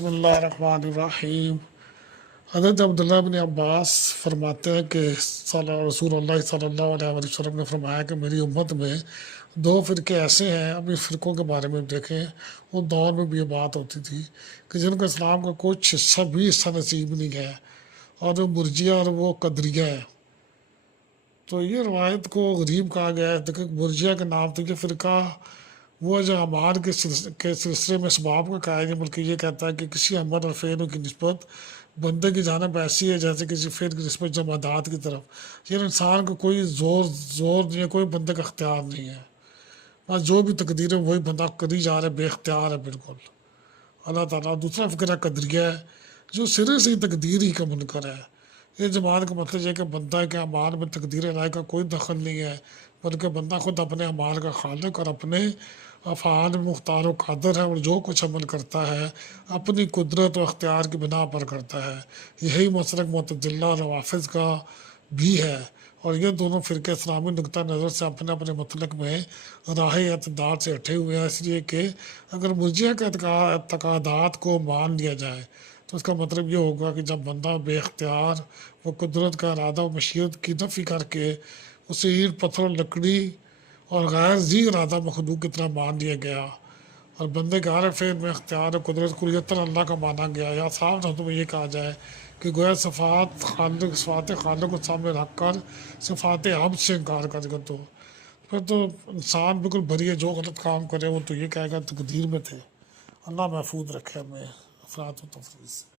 بسم اللہ الرحمن الرحیم۔ حضرت عبداللہ بن عباس فرماتے ہیں کہ رسول اللہ صلی اللہ علیہ وسلم نے فرمایا کہ میری امت میں دو فرقے ایسے ہیں، ابھی فرقوں کے بارے میں دیکھیں، اس دور میں بھی یہ بات ہوتی تھی کہ جن کو اسلام کا کچھ حصہ بھی حصہ نصیب نہیں ہے، اور جو مرجیہ اور وہ قدریہ ہے۔ تو یہ روایت کو غریب کہا گیا ہے۔ دیکھیں مرجیہ کے نام تو یہ فرقہ وہ جو اعمال کے سلسلے میں اسباب کا قائل ہے، بلکہ یہ کہتا ہے کہ کسی عمل اور فعل کی نسبت بندے کی جانب ایسی ہے جیسے کسی فعل کی نسبت جمادات کی طرف، یہ انسان کو کوئی زور نہیں ہے، کوئی بندے کا اختیار نہیں ہے، بس جو بھی تقدیر ہے وہی بندہ کری جا رہا ہے، بے اختیار ہے بالکل اللہ تعالیٰ۔ دوسرا فکرہ قدریہ ہے جو سرے سے ہی تقدیر ہی کا منکر ہے۔ یہ جماعت کا مطلب یہ کہ بندہ کے اعمال میں تقدیر الہی کا کوئی دخل نہیں ہے، بلکہ بندہ خود اپنے اعمال کا خالق اور اپنے افعال میں مختار و قادر ہے، اور جو کچھ عمل کرتا ہے اپنی قدرت و اختیار کی بنا پر کرتا ہے۔ یہی مسلک معتزلہ اور روافض کا بھی ہے، اور یہ دونوں فرقے اسلامی نقطہ نظر سے اپنے اپنے مسلک میں راہ اعتدال سے ہٹے ہوئے ہیں، اس لیے کہ اگر مرجیہ کے اعتقادات کو مان لیا جائے تو اس کا مطلب یہ ہوگا کہ جب بندہ بے اختیار وہ قدرت کا ارادہ و مشیت کی نفی کر کے اسے اینٹ پتھر لکڑی اور غیر ذی ارادہ مخلوق کی طرح مان لیا گیا، اور بندے کے ہر فعل میں اختیار و قدرت کلیتاً اللہ کا مانا گیا، یا صاف لفظوں میں یہ کہا جائے کہ گویا صفات خالق کو سامنے رکھ کر صفات حمد سے انکار کر دیا، تو پھر تو انسان بالکل بری ہے، جو غلط کام کرے وہ تو یہ کہے گا تقدیر میں تھے۔ اللہ محفوظ رکھے ہمیں افراط و تفریط سے۔